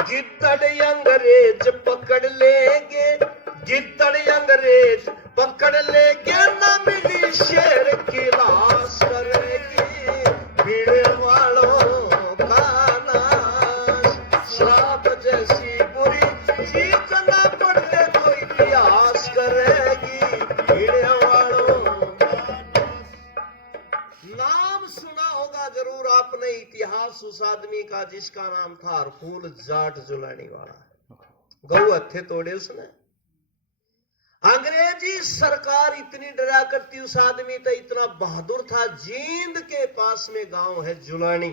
गिद्दड़ अंग्रेज पकड़ लेंगे, गिद्दड़ अंग्रेज पकड़ लेंगे, न मिली शेर की लाश करेगी भीड़ वालों का नाश। शराब जैसी बुरी चीज न पड़े तो इतिहास करेगी भीड़ वालों का नाश। नाम सुना होगा जरूर आपने इतिहास उस आदमी का जिसका नाम था हरफूल जाट जुलानी वाला। गऊ हत्थे तोड़े उसने। अंग्रेजी सरकार इतनी डरा करती उस आदमी तो इतना बहादुर था। जींद के पास में गांव है जुलानी,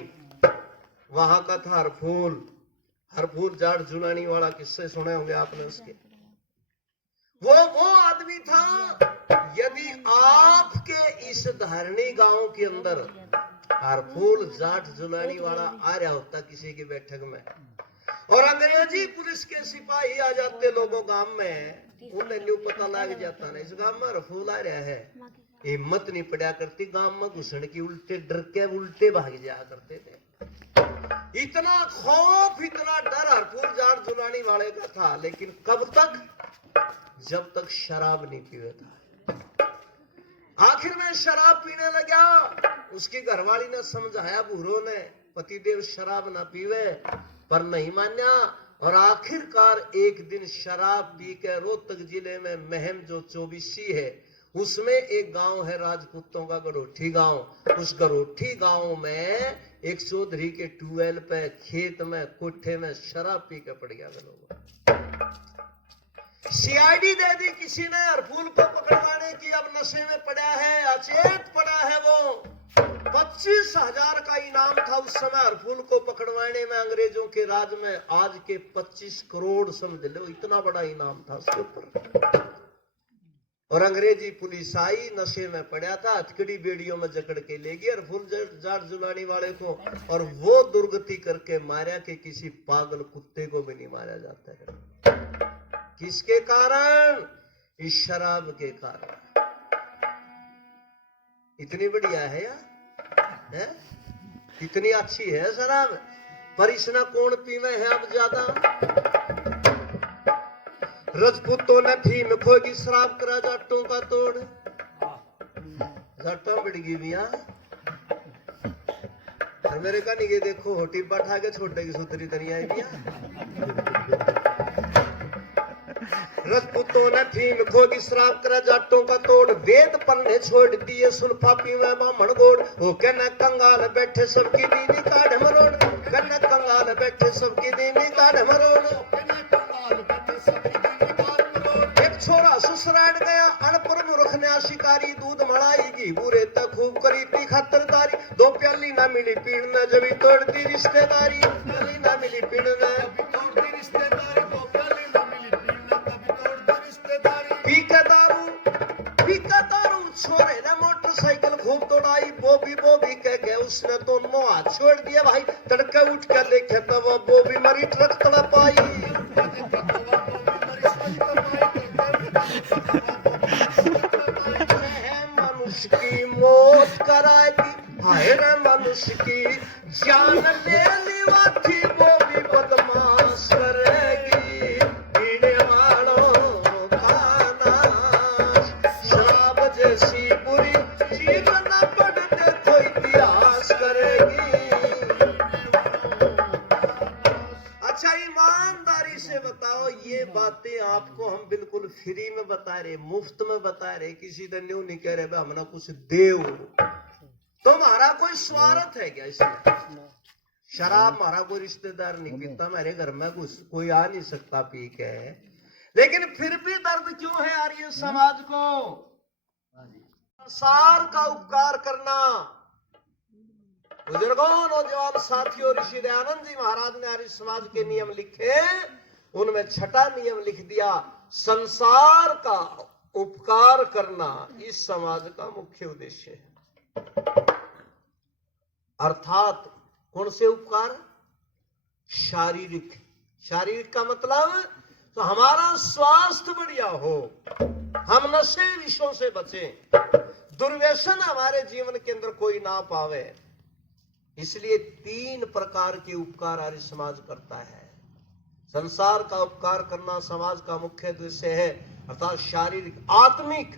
वहां का था हरफूल जाट जुलानी वाला। किस्से सुने होंगे आपने उसके। वो आदमी था, यदि आपके इस धरणी गांव के अंदर हरफूल जाट जुलानी वाला आ रहा होता किसी की बैठक में, और अंग्रेजी पुलिस के सिपाही आ जाते लोगों गांव में, उन्हें न्यू पता लग जाता ना इस गांव में हरफूल आ रहा है, हिम्मत नहीं पड़ा करती गांव में घुसने की। उल्टे डर के उल्टे भाग जाया करते थे। इतना खौफ इतना डर हरफूल जाट जुलानी वाले का था। लेकिन कब तक? जब तक शराब नहीं पीवे था। आखिर में शराब पीने लगा। उसकी घरवाली ने समझाया, बूढ़ों ने, पतिदेव शराब ना पीवे, पर नहीं मान्या। और आखिरकार एक दिन शराब पी के रोहतक जिले में महम जो 24 है, उसमें एक गांव है राजपूतों का, गरोठी गांव। उस गरोठी गांव में एक चौधरी के ट्यूबवेल पे, खेत में, कोठे में शराब पी के पड़ गया लोग। सीआईडी दे दी किसी ने हरफूल को पकड़वाने की। अब नशे में पड़ा है, अचेत पड़ा है वो। 25,000 का इनाम था उस समय हरफूल को पकड़वाने में अंग्रेजों के राज में। आज के 25 करोड़ समझ लो, इतना बड़ा इनाम था उसके ऊपर। और अंग्रेजी पुलिस आई, नशे में पड़ा था, हथकड़ी बेड़ियों में जकड़ के ले गई हरफूल जाट जुलानी वाले को। और वो दुर्गति करके मारा कि किसी पागल कुत्ते को भी नहीं मारा जाता है। किसके कारण? इस शराब के कारण। इतनी बढ़िया है यार, है? इतनी अच्छी है शराब, पर इसना कौन पीवे है अब ज्यादा। रजपूतों ने फीम खोगी, शराब करा जाटों का तोड़। जाटा बढ़ गई भैया। और मेरे का नहीं, देखो होटी बैठा के छोटे की सुतरी तरिया भैया। रजपूतों ने फीम खोगी, शराब करा जाटों का तोड़। वेद पन्ने छोड़ दिए, सुन पापी में बामण गोड़। वो कहना कंगाल बैठे सबकी दीनी काढ़ मरोड़। कहना कंगाल बैठे सबकी दीनी काढ़ मरोड़। एक छोरा ससुराल गया, अनपढ़ मूर्ख ने शिकारी। दूध मलाई घी बुरे तक खूब करी थी खातरदारी। 2 प्याली ना मिली पीण न, जब तोड़ दी रिश्तेदारी। प्याली ना मिली पीण न, तोड़ दी रिश्तेदारी। 2 प्याली ना मिली पीण न, तभी तोड़ दी रिश्तेदारी। पी के दारू छोरे ने मोटरसाइकिल खूब दौड़ाई। बोबी कह के उसने दोनों हाथ छोड़ दिए भाई। तड़के उठ कर देखे तो वो बोबी मरी ट्रक तड़प आई। मनुष्य की मौत कराई थी, हाय रे मनुष्य की जान ले ली थी। बोबी बदमाश करेगी पीने वालों का नाश। शराब जैसी बुरी चीज न पड़ने तो इतिहास करेगी। अच्छा ईमानदारी से बताओ, ये बातें आपको हम बिल्कुल फ्री में बता रहे, मुफ्त में बता रहे, किसी दिन न्यू नहीं कह रहे हमने कुछ देव। तुम्हारा कोई स्वार्थ है क्या इसमें? शराब हमारा कोई रिश्तेदार नहीं पीता, मेरे घर में कोई आ नहीं सकता पी के। लेकिन फिर भी दर्द क्यों है आर्य समाज को? संसार का उपकार करना। बुजुर्गों, नौजवान साथियों, ऋषि दयानंद जी महाराज ने आर्य समाज के नियम लिखे, उनमें 6ठा नियम लिख दिया, संसार का उपकार करना इस समाज का मुख्य उद्देश्य है। अर्थात कौन से उपकार? शारीरिक। शारीरिक का मतलब तो हमारा स्वास्थ्य बढ़िया हो, हम नशे विषयों से बचें, दुर्व्यसन हमारे जीवन के अंदर कोई ना पावे। इसलिए 3 प्रकार के उपकार आर्य समाज करता है। संसार का उपकार करना समाज का मुख्य उद्देश्य है, अर्थात शारीरिक, आत्मिक।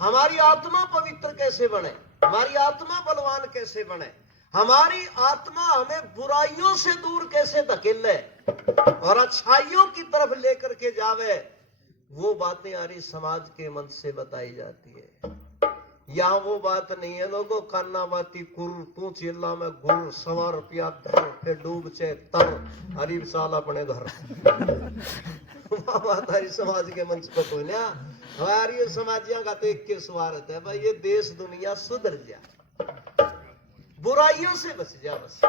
हमारी आत्मा पवित्र कैसे बने, हमारी आत्मा बलवान कैसे बने, हमारी आत्मा हमें बुराइयों से दूर कैसे धकेले और अच्छाइयों की तरफ लेकर के जावे, वो बातें आर्य समाज के मंच से बताई जाती है। यहाँ वो बात नहीं है लोगों, कान्ना बाती कुर तू चिल्ला में गुर, 100 रुपया धर फिर डूब चे तर, अरीब साल अपने घर। बात आर्य समाज के मंच पर कोई ना। हमारी समाजियों का तो एक के स्वार्थ है भाई, ये देश दुनिया सुधर जा, बुराइयों से बच जा बस।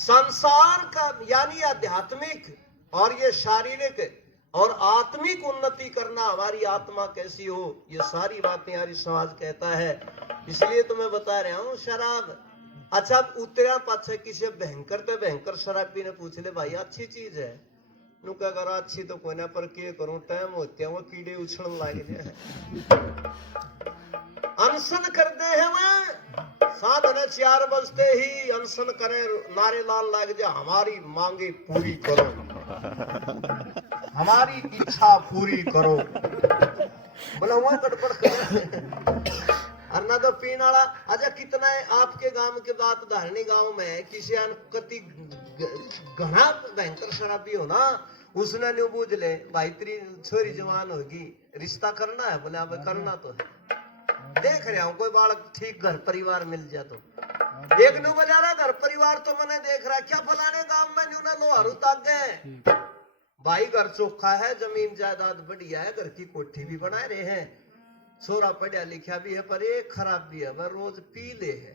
संसार का यानी आध्यात्मिक और ये शारीरिक और आत्मिक उन्नति करना, हमारी आत्मा कैसी हो, ये सारी बातें आर्य समाज कहता है। इसलिए तो मैं बता रहा हूं शराब। अच्छा उतरा पाछे किसी भयंकर तो भयंकर शराबी ने पूछ ले भाई अच्छी चीज है, नु क्या करा अच्छी तो कोई ना, पर के करूं टाइम होते हैं वो कीड़े उछलन लग गए, अनशन करते हैं वह साधन 4 बजते ही अनशन करे, नारे लाल लग जा, हमारी मांगे पूरी करो, हमारी इच्छा पूरी करो। बोला हुआ गड़बड़ कर ना तो पीने वाला। अच्छा कितना है आपके गांव के बात, धारणी गांव में किसी कति घना भयंकर शराबी हो ना, उसने न्यू बूझ ले भाई तेरी छोरी जवान होगी, रिश्ता करना है, बोले अब करना तो है, देख रहा हूं कोई बालक ठीक घर परिवार मिल जाए तो। एक न्यू बोला रहा घर परिवार तो मैंने देख रहा, क्या फलाने गांव में न्यू ना लोहारू ताक गए भाई, घर चोखा है, जमीन जायदाद बढ़िया है, घर की कोठी भी बना रहे हैं, छोरा पढ़ा लिखा भी है, पर एक खराब भी है, वह रोज पी ले है।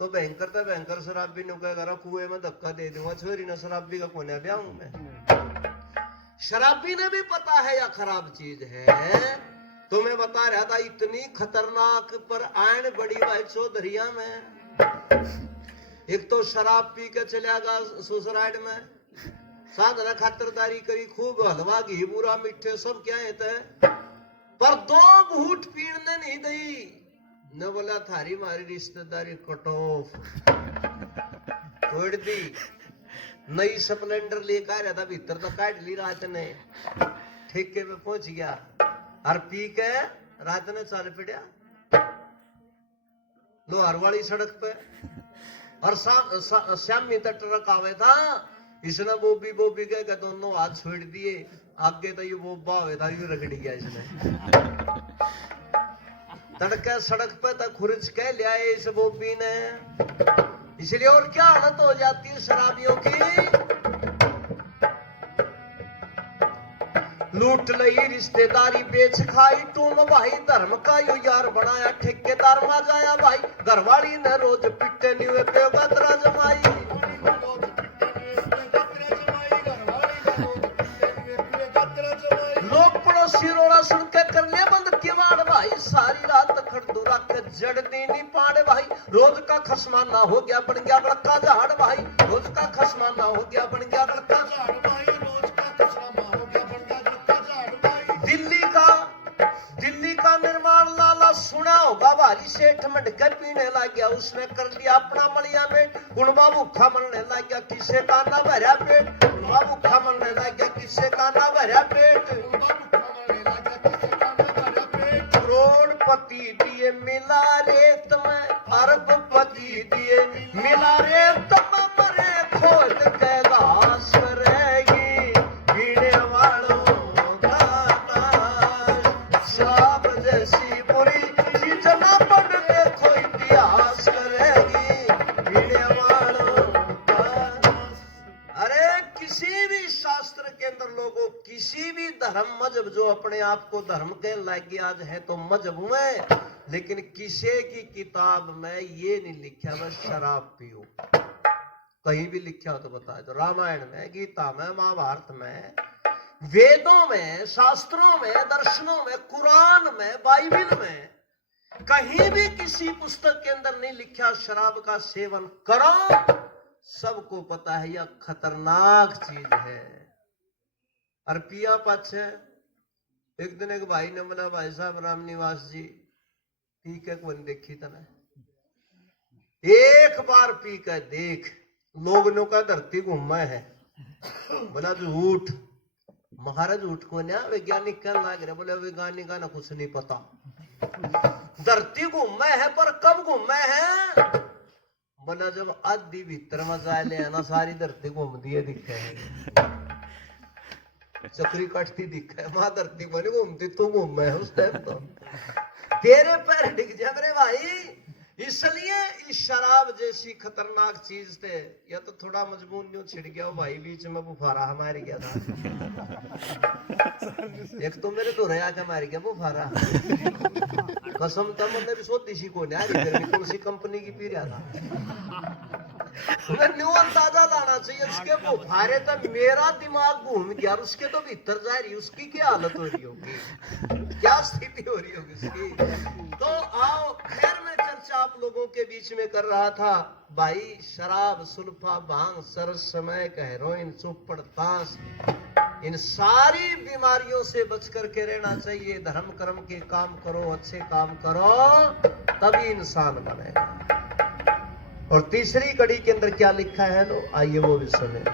तो भयंकर शराबी ने कहा कुएं में धक्का दे दूंगा, छोरी ने शराबी का कोने ब्याह में। शराबी ने भी पता है या खराब चीज है, तो मैं बता रहा था इतनी खतरनाक पर आयन बड़ी भाई चौधरिया में। एक तो शराब पी के चला गया ससुराल में, साधना खातरदारी करी, खूब हलवा घी बुरा मीठे सब क्या है, पर 2 घूंट पीने नहीं दी न, बोला थारी मारी रिश्तेदारी कट ऑफ, छोड़ दी। नई स्प्लेंडर लेकर आया था, भीतर तो काट ली रात ने, ठेके पे पहुंच गया और पी के रात ने चल पड़ा लोहार वाली सड़क पे, और श्यामी तक ट्रक आवे था, इसने बोबी के दोनों हाथ छोड़ दिए, आगे तो ये बोबा हुए था, यू रगड़ गया इसने, तड़के सड़क पे तक खुरच के ले आए इस बोबी ने। इसलिए और क्या हालत हो जाती है शराबियों की, लूट लई रिश्तेदारी बेच खाई, तुम भाई धर्म का यू यार बनाया, ठेकेदार मा जाया भाई, घरवाली ने रोज पिटे नहीं हुए बेगतरा जमाई, लोग पड़ोसी रोड़ा सुन के कर ले बंद किवाड़ भाई, सारी रात खड़दूरा के जड़ती नहीं पाड़े भाई, रोज का खसमाना हो गया बन गया बड़का झाड़ भाई, रोज का खसमाना हो गया बन गया बड़का झाड़ भाई, रोज का खसमाना हो गया बन गया बड़का झाड़ भाई। दिल्ली का निर्माण लाला सुना होगा, भारी सेठ मटके पीने लग गया, उसने कर लिया अपना मलिया में, गुणबा भूखा मरने लग गया, किसे का ना भरा पेट, गुणबा भूखा मरने लग गया, किसे का ना भरा पेट, करोड़पति दिए मिला रेत में, अरबपति दिए मिला रेत में, मरे खोद के घास रहेगी, पीने वालों का नाश, शराब जैसी बुरी चीज ना पढ़ देखो इतिहास करेगी, पीने वालों का नाश। अरे किसी भी शास्त्र के अंदर लोगों, किसी भी धर्म मजहब जो अपने आप को धर्म के लायक आज है तो मजहब में, लेकिन किसी की किताब में ये नहीं लिखा बस शराब पियो, कहीं भी लिखा हो तो बता दो, रामायण में, गीता में, महाभारत में, वेदों में, शास्त्रों में, दर्शनों में, कुरान में, बाइबल में, कहीं भी किसी पुस्तक के अंदर नहीं लिखा शराब का सेवन करो। सबको पता है यह खतरनाक चीज है। और पिया पाछे एक दिन एक भाई ने बोला भाई साहब राम निवास जी पी के कौन देखी तने, एक बार पी कर देख, लोगों का धरती घूमा है। बोला झूठ, महाराज झूठ को ना वैज्ञानिक कहने लग रहे। बोले वैज्ञानिक का ना कुछ नहीं पता, धरती घूमे है पर कब घूमे है? बोला जब आधी भीतर मजा ले ना सारी धरती घूमती है दिखे है, चक्री कटती दिखे, मां धरती को नहीं घूमती, तू घूमे है उस टाइम तो तेरे पैर डिग जाए मेरे भाई। इसलिए इस शराब जैसी खतरनाक चीज थे, या तो थोड़ा मजबूर न्यू छिड़ गया हो भाई, बीच में बुफारा हमारे गया था। एक तो मेरे तो रहा के मार गया बुफारा, कसम तो मतलब भी सोती सी को नहीं, कौन सी कंपनी की पी रहा था। तुम्हें न्यू अंदाजा लाना चाहिए, उसके बुफारे तो मेरा दिमाग घूम गया, उसके तो भीतर जा रही, उसकी क्या हालत हो रही होगी, क्या स्थिति हो रही होगी उसकी। तो आओ, खैर मैं चर्चा आप लोगों के बीच में कर रहा था भाई, शराब, सुल्फा, भांग, सरस, समय, हेरोइन, चौपड़, ताश, इन सारी बीमारियों से बच करके रहना चाहिए। धर्म कर्म के काम करो, अच्छे काम करो, तभी इंसान बनेगा। और तीसरी कड़ी के अंदर क्या लिखा है, लो आइए वो भी सुने।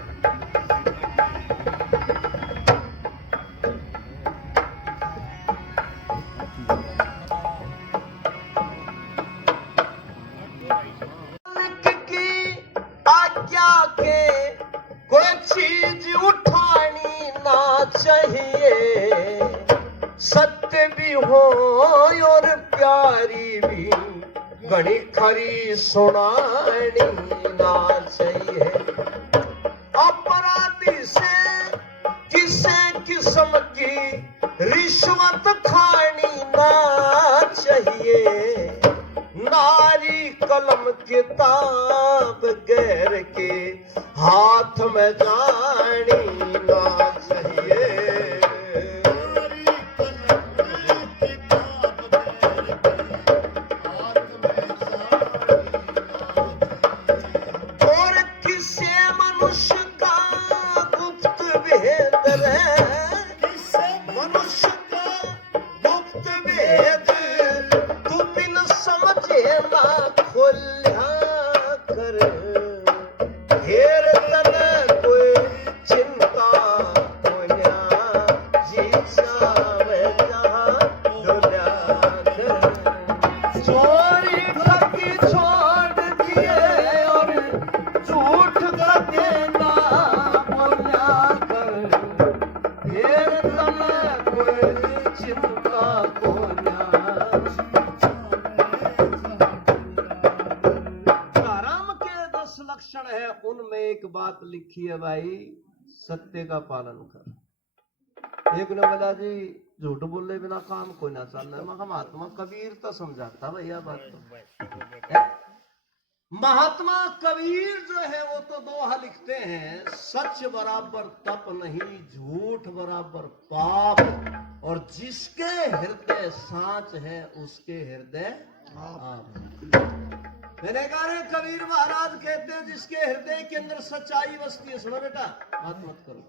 आज्ञा के कोई चीज उठानी ना चाहिए, सत्य भी हो और प्यारी भी घड़ी खरी सुनानी ना चाहिए। अपराधी से किसी किस्म की रिश्वत खानी ना चाहिए, नारी कलम किताब गैर के हाथ में जानी ना चाहिए। और किसी मनुष्य का गुप्त भेद है, मनुष्य का गुप्त भेद तू बिन समझे ना खोल्या कर, ढेर तने कोई चिंता होया, जी जावे जहां डोल्या कर। चोरी ठगी छोड़ दिए और झूठ का देना बोल्या कर, ढेर तने कोई चिंता होया। लक्षण है, उनमें एक बात लिखी है भाई, सत्य का पालन कर। एक ने बोला जी झूठ बोले बिना काम कोई ना चल रहा है, महात्मा कबीर तो समझाता भैया बात तो। महात्मा कबीर जो है वो तो दोहा लिखते हैं, सच बराबर तप नहीं, झूठ बराबर पाप, और जिसके हृदय सांच है उसके हृदय पाप। मैंने कहा रे कबीर महाराज कहते हैं जिसके हृदय के अंदर सच्चाई बसती है, सुनो बेटा बात मत करो,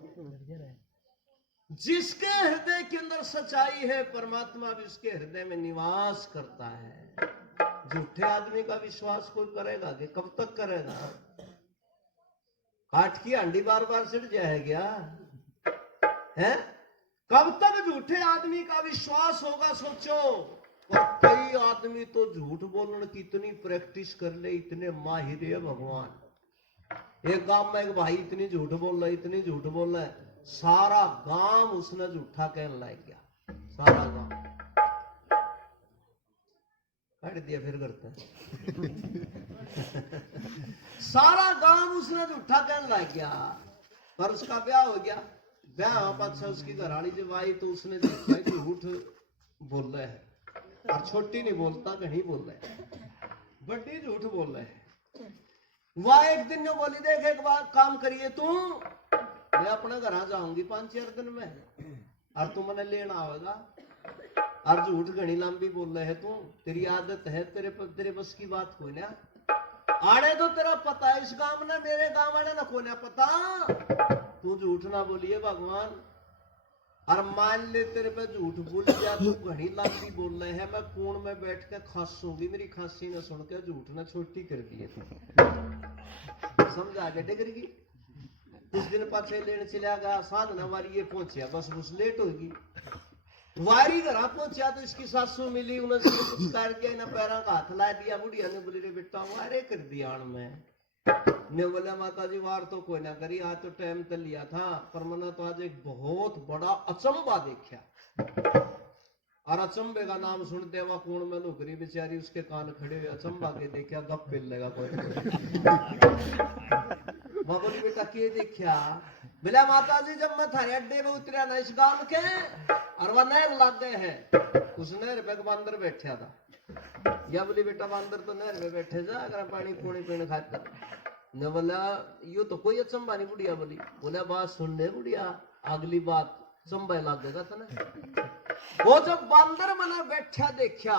जिसके हृदय के अंदर सच्चाई है परमात्मा भी उसके हृदय में निवास करता है। झूठे आदमी का विश्वास कोई करेगा कि कब तक करेगा? काठ की हांडी बार बार सिट जाएगा है, कब तक झूठे आदमी का विश्वास होगा सोचो। और कई आदमी तो झूठ बोलने की इतनी प्रैक्टिस कर ले, इतने माहिर है भगवान। एक गांव में एक भाई इतनी झूठ बोल रहा है, इतनी झूठ बोल रहा है, सारा गांव उसने झूठा कहने लग गया, सारा गांव काट दिया फिर करते सारा गांव उसने झूठा कहने लग गया। पर उसका ब्याह हो गया, ब्याह हुआ पाछा उसकी घरवाली जब आई तो उसने देखा कि झूठ बोल रहे हैं, और छोटी नहीं बोलता, घनी बोल रहे हैं, बड़ी झूठ बोल रहे हैं। वह एक दिन जो बोली देख एक बार काम करिए तू, मैं अपने घर जाऊंगी 5-4 दिन में, और तू मैंने लेना आवेगा, और झूठ घनी लंबी बोल रहे है तू, तेरी आदत है, तेरे बस की बात कोई ना। आड़े तो तेरा पता है इस गांव ने, मेरे गांव वाले ना कोई ना पता, तू झूठ ना बोलिए भगवान। और मान ले तेरे पे झूठ बोल गया, तू घड़ी लांबी बोल रहे है, मैं कूण में बैठ के खांसूंगी, मेरी खांसी ने सुन के झूठ ने छोटी कर दी। समझा के डिगरी कुछ दिन पाछे लेने चला गया, साधना वारी ये पहुंचा, बस उस लेट होगी। वारी घर पहुंचा तो इसकी सासू मिली, उन्होंने कुछ कर दिया, ना पैरों का हाथ ला दिया। बुढ़िया ने बोली रे बेटा वारे कर दिया में ने बोला माता जी वार तो कोई ना करी, आज तो टाइम तो लिया था, पर मैंने तो आज एक बहुत बड़ा अचंबा देखा। और अचंबे का नाम सुनते वह कौन में नौकरी बेचारी उसके कान खड़े हुए, अचंबा के देखा गप पिल लेगा कोई। वह बोली बेटा के देखा? बोला माता जी जब मैं थारे अड्डे में उतरा ना इस गांव के, और वह नहर लग गए हैं, उस नहर पे बंदर बैठा था। या बोली बेटा बंदर तो नहर में बैठे जा, अगर पानी पूनी पीने खाता न। बोला यो तो कोई अचंबा नहीं। बुढ़िया बोली, बोला बात सुन ले बुढ़िया, अगली बात चंबा लगेगा था ना। वो जब बंदर मैंने बैठा देखा,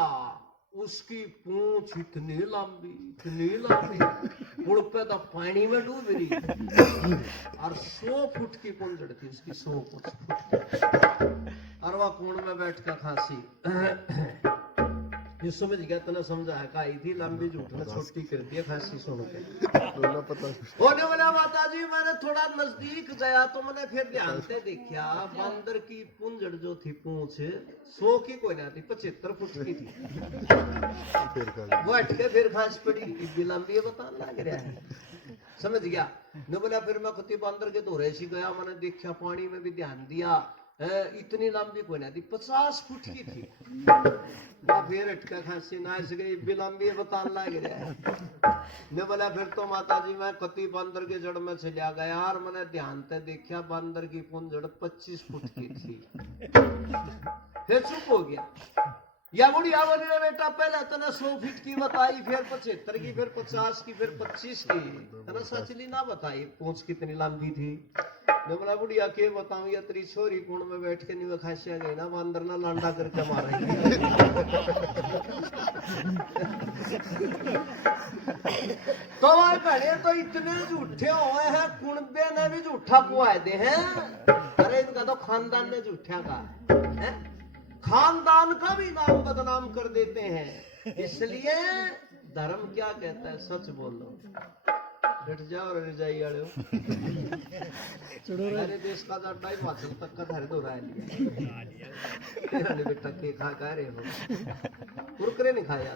उसकी पूंछ इतनी लंबी मुड़ पे तो पानी में डूब रही, और 100 फुट की पूंछड़ थी उसकी, 100 फुट। और वह कोण में बैठ कर खांसी। ये समझ गया तो समझा है का थी लंबी झूठ ने छोटी कर दिया खांसी सुन के। होने वाला माता जी मैंने थोड़ा नजदीक गया तो मैंने फिर ध्यान से देखा, बंदर की पूंछड़ जो थी पूंछ 100 की कोई ना थी, 75 फुट की थी। वो हट के फिर खांस पड़ी, इतनी लंबी है बताने लग रहा है। समझ गया न। बोला फिर मैं कुत्ती बंदर के धोरे से गया, मैंने देखा पानी में भी ध्यान दिया, इतनी लंबी कोई ना थी, 50 फुट की थी। फिर अटका खांसी नाच गई, लंबी बताने लग रहा है। ने बोला फिर तो माता जी मैं कति बंदर के जड़ में चला गया, और मैंने ध्यान से देखा बंदर की पूंछड़ 25 फुट की थी। फिर चुप हो गया। या बुढ़िया बोली रे बेटा पहले तने 100 फीट की बताई, फिर 75 की, फिर 50 की, फिर 25 की, तने सचली ना बताई पूंछ कितनी लंबी थी। मैं बोला बुढ़िया के बताऊं, या तेरी छोरी कूण में बैठ के नहीं खासिया गई ना, बंदर ना लांडा करके मारेगी। तो वह घड़े तो इतने झूठे हुए हैं, कुणबे ने भी झूठा कुआए दे हैं। अरे इनका तो खानदान ने झूठा का है, खानदान का भी नाम बदनाम कर देते हैं। इसलिए धर्म क्या कहता है, सच बोलो। बैठ जाओ रजाई वाले अरे देश का अड्डा हिमाचल तक का धर दो लिया बेटा के खा रहे हो, कुरकुरे नहीं खाया।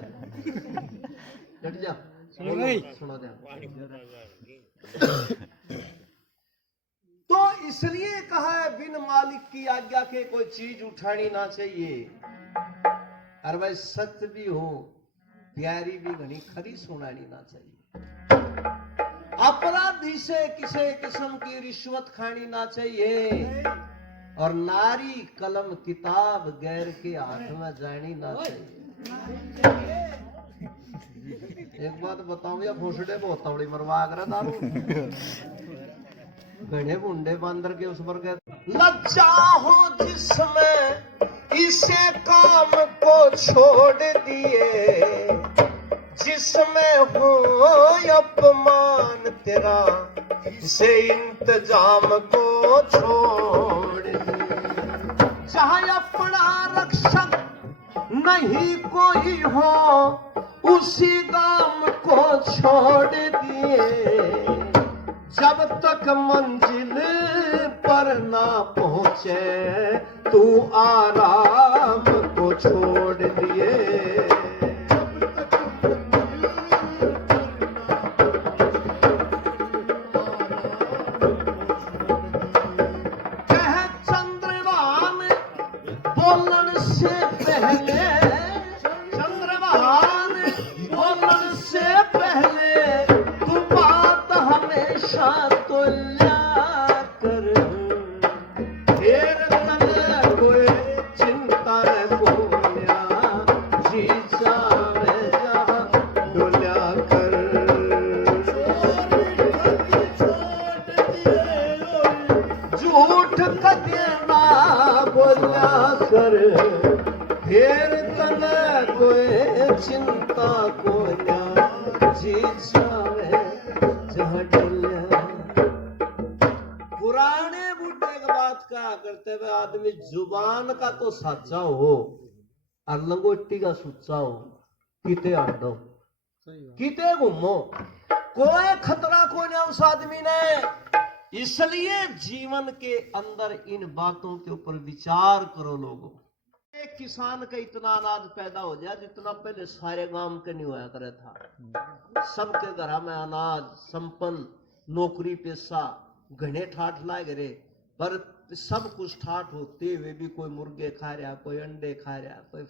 बैठ जा सुनो ध्यान। तो इसलिए कहा है बिन मालिक की आज्ञा के कोई चीज उठानी ना चाहिए। और भाई सत्य भी हो, प्यारी भी घनी खरी सुनानी ना चाहिए। अपराधी से किसी किस्म की रिश्वत खानी ना चाहिए, और नारी कलम किताब गैर के हाथ में जानी ना चाहिए। एक बात बताऊं, या भोसड़े बहुत तवड़ी मरवा कर दारू घने बुंडे बंदर के उस पर गए। लज्जा हो जिसमें इसे काम को छोड़ दिए, जिसमें हो अपमान तेरा से इंतजाम को छोड़ दे। चाहे अपना रक्षक नहीं कोई हो, उसी दाम को छोड़ दिए। जब तक मंजिल पर ना पहुंचे तू आराम को छोड़ दिए। फिर तने कोई चिंता को जी जावे जहाँ डुलिया। पुराने बुढ़े की बात कहा करते बोले वे आदमी जुबान का तो साचा हो और लंगोटी का सुच्चा हो, किते आडो किते घूमो, कोई खतरा को नहीं उस आदमी ने। इसलिए जीवन के अंदर इन बातों के ऊपर विचार करो लोगों। एक किसान का इतना अनाज पैदा हो जाए जितना पहले सारे गांव के नहीं हुआ करे था। सबके घर में अनाज, संपन्न, नौकरी पेशा, घने ठाठ लाए गए, पर सब कुछ ठाठ होते हुए भी कोई मुर्गे खा रहा, कोई अंडे खा रहा, कोई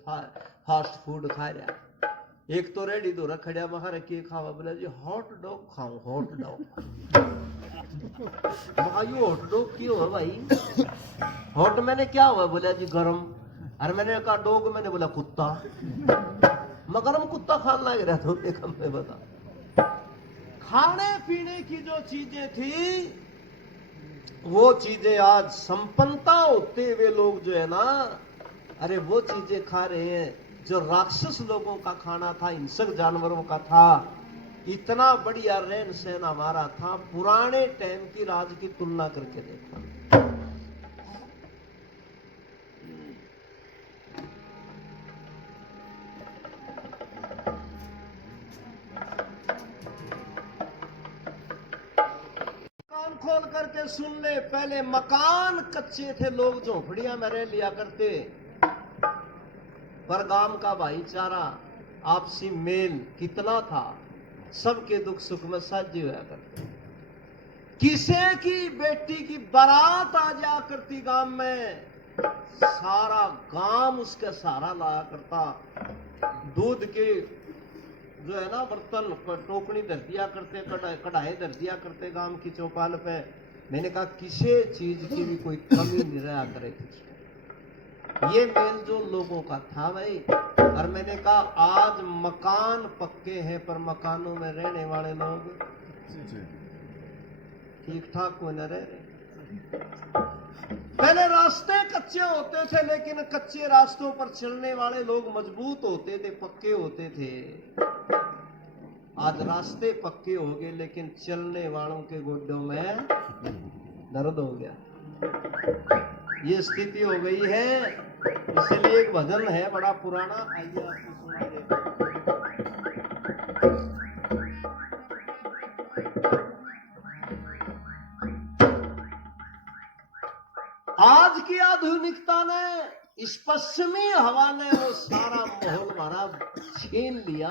फास्ट फूड खा रहा। एक तो रेडी दो रखड़िया मखा के खावा, बोला जी हॉट डॉग खाऊं, hot dog. You hot dog क्यों है भाई? हॉट मैंने क्या हुआ? बोला जी गरम। अरे मैंने कहा डॉग, मैंने बोला कुत्ता। मैं गरम कुत्ता खाने लग रहा था, देखा मैं बता। खाने पीने की जो चीजें थी वो चीजें आज संपन्नता होते हुए लोग जो है ना, अरे वो चीजें खा रहे हैं जो राक्षस लोगों का खाना था, हिंसक जानवरों का था। इतना बढ़िया रहन सहन हमारा था, पुराने टाइम की राज की तुलना करके देखा। खोल करके सुन ले, पहले मकान कच्चे थे, लोग झोपड़ियां में रह लिया करते, पर गांव का भाईचारा, आपसी मेल कितना था, सबके दुख सुख में साझी हुआ करते। किसी की बेटी की बारात आ जा करती गांव में, सारा गांव उसके सहारा लाया करता। दूध के जो है ना बर्तन पर टोकनी धर दिया करते, कढ़ाई धर दिया करते गांव की चौपाल पे। मैंने कहा किसी चीज की भी कोई कमी नहीं रहा करे कुछ। ये मेल जो लोगों का था भाई। और मैंने कहा आज मकान पक्के हैं पर मकानों में रहने वाले लोग ठीक ठाक को न रहे। पहले रास्ते कच्चे होते थे, लेकिन कच्चे रास्तों पर चलने वाले लोग मजबूत होते थे, पक्के होते थे। आज रास्ते पक्के हो गए लेकिन चलने वालों के गोड्डों में दर्द हो गया। ये स्थिति हो गई है। इसलिए एक भजन है बड़ा पुराना, आइए आपको सुना देता हूं। आज की आधुनिकता ने, इस पश्चिमी हवा ने वो सारा माहौल हमारा छीन लिया।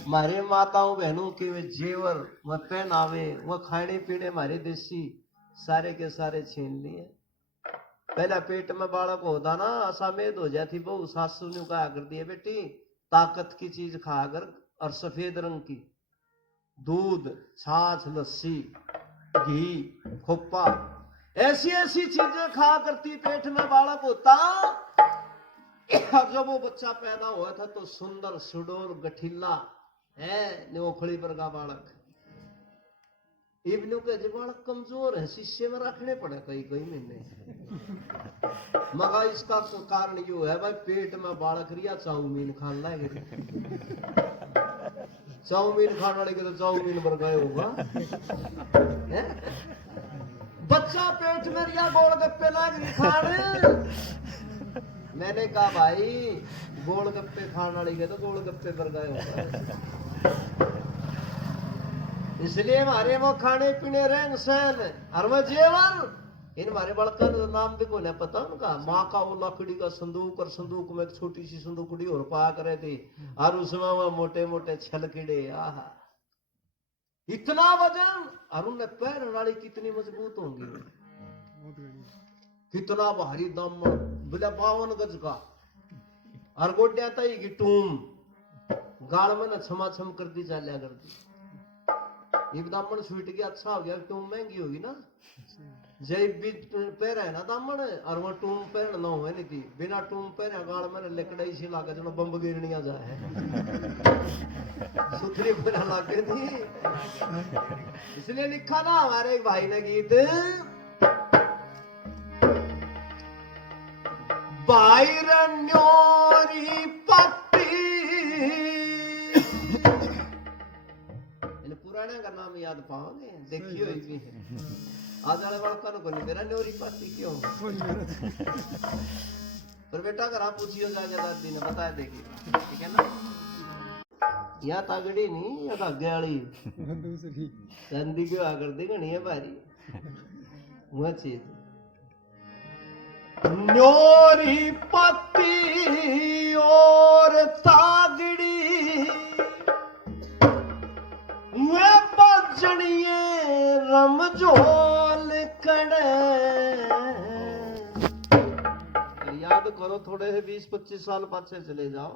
हमारे माताओं बहनों के वे जेवर, वह पहनावे, वह खाने पीने हमारे देसी सारे के सारे छीन लिए। पहला पेट में बालक होता ना, असामेद हो जाती बहु, सासू ने कहा कर दिए बेटी ताकत की चीज खा कर, और सफेद रंग की दूध, छाछ, लस्सी, घी, खोपा, ऐसी ऐसी चीजें खा करती, पेट में बालक होता। जब वो बच्चा पैदा हुआ था तो सुंदर सुडोल गठिला है, ओखड़ी पर का बालक। इब्नों के बालक कमजोर है, शीशे में रखने पड़े कई कई महीने। मगर इसका कारण यो है भाई, पेट में बालक रिया चाउमीन खान लागे। चाउमीन खाने वाले के तो चाउमीन पर गए होगा। बच्चा पेट में रिया गोलगप्पे लागे खाने। मैंने कहा भाई गोलगप्पे खाने वाली के तो गोलगप्पे पर गए होगा। इसलिए हमारे वो खाने पीने रहन सहन और वो जेवर, इन हमारे बड़का नाम भी कोई नहीं पता उनका। माँ का वो लकड़ी का संदूक, और संदूक में एक छोटी सी संदूकड़ी और पाया करे थी, और उसमें वो मोटे मोटे छलकड़े। आहा इतना वजन, और उनने पैर वाली कितनी मजबूत होंगी, कितना भारी दम, बोले 52 गज का, और गोड्या तई की टूम गाल में न छमा छम कर दी, चालिया कर दी। एक दामन छूट गया, अच्छा हो गया, टूम महंगी होगी ना। जय भी पैर है ना दामन, और वो टूम पैर ना हो नहीं थी, बिना टूम पैर गाल में लकड़ाई सी लागे जो बम्ब गिरनिया जाए। सुथरी पैर लागे थी। इसलिए लिखा ना हमारे एक भाई ने गीत, बायरन्योरी पट्टी, पुराने का नाम याद पाओगे, देखियो ही भी है। आज वाले बड़का को नहीं मेरा न्योरी पाती क्यों? पर बेटा अगर आप पूछियो जाके दादी ने बताया देगी, ठीक है ना? या तागड़ी नहीं या धागे वाली दूसरी गंदी क्यों आकर दी गणी है भारी वह चीज न्योरी पत्ती और तागड़ी वे बजनिए रमजोल कड़े। याद करो थोड़े से 20-25 साल पाछे चले जाओ,